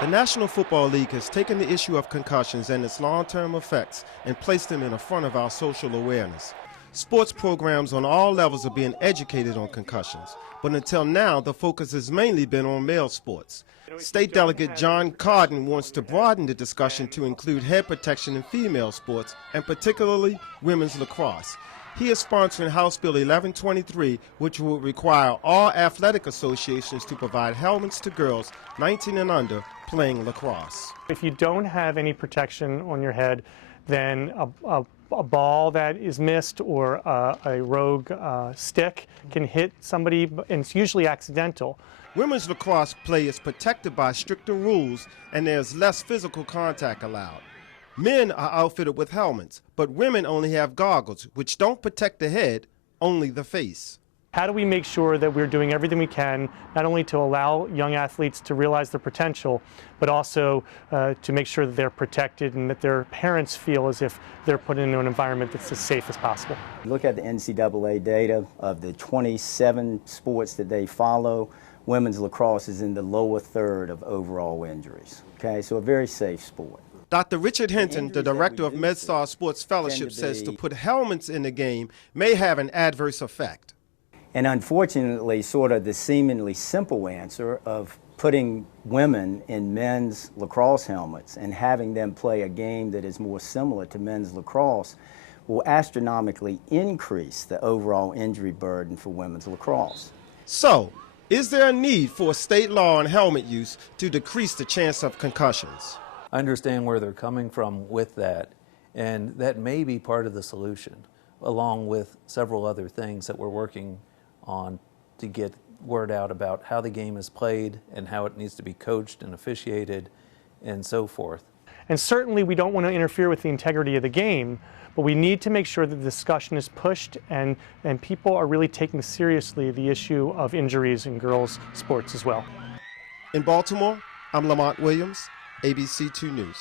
The National Football League has taken the issue of concussions and its long-term effects and placed them in the front of our social awareness. Sports programs on all levels are being educated on concussions, but until now the focus has mainly been on male sports. State Delegate John Carden wants to broaden the discussion to include head protection in female sports, and particularly women's lacrosse. He is sponsoring House Bill 1123, which will require all athletic associations to provide helmets to girls 19 and under playing lacrosse. If you don't have any protection on your head, then a ball that is missed or a rogue stick can hit somebody, and it's usually accidental. Women's lacrosse play is protected by stricter rules, and there's less physical contact allowed. Men are outfitted with helmets, but women only have goggles, which don't protect the head, only the face. How do we make sure that we're doing everything we can, not only to allow young athletes to realize their potential, but also to make sure that they're protected and that their parents feel as if they're put into an environment that's as safe as possible? Look at the NCAA data of the 27 sports that they follow. Women's lacrosse is in the lower third of overall injuries. Okay, so a very safe sport. Dr. Richard Hinton, the director of MedStar Sports Fellowship, says to put helmets in the game may have an adverse effect. And unfortunately, sort of the seemingly simple answer of putting women in men's lacrosse helmets and having them play a game that is more similar to men's lacrosse will astronomically increase the overall injury burden for women's lacrosse. So, is there a need for a state law on helmet use to decrease the chance of concussions? I understand where they're coming from with that, and that may be part of the solution, along with several other things that we're working on to get word out about how the game is played and how it needs to be coached and officiated and so forth. And certainly we don't want to interfere with the integrity of the game, but we need to make sure that the discussion is pushed and people are really taking seriously the issue of injuries in girls' sports as well. In Baltimore, I'm Lamont Williams, ABC 2 News.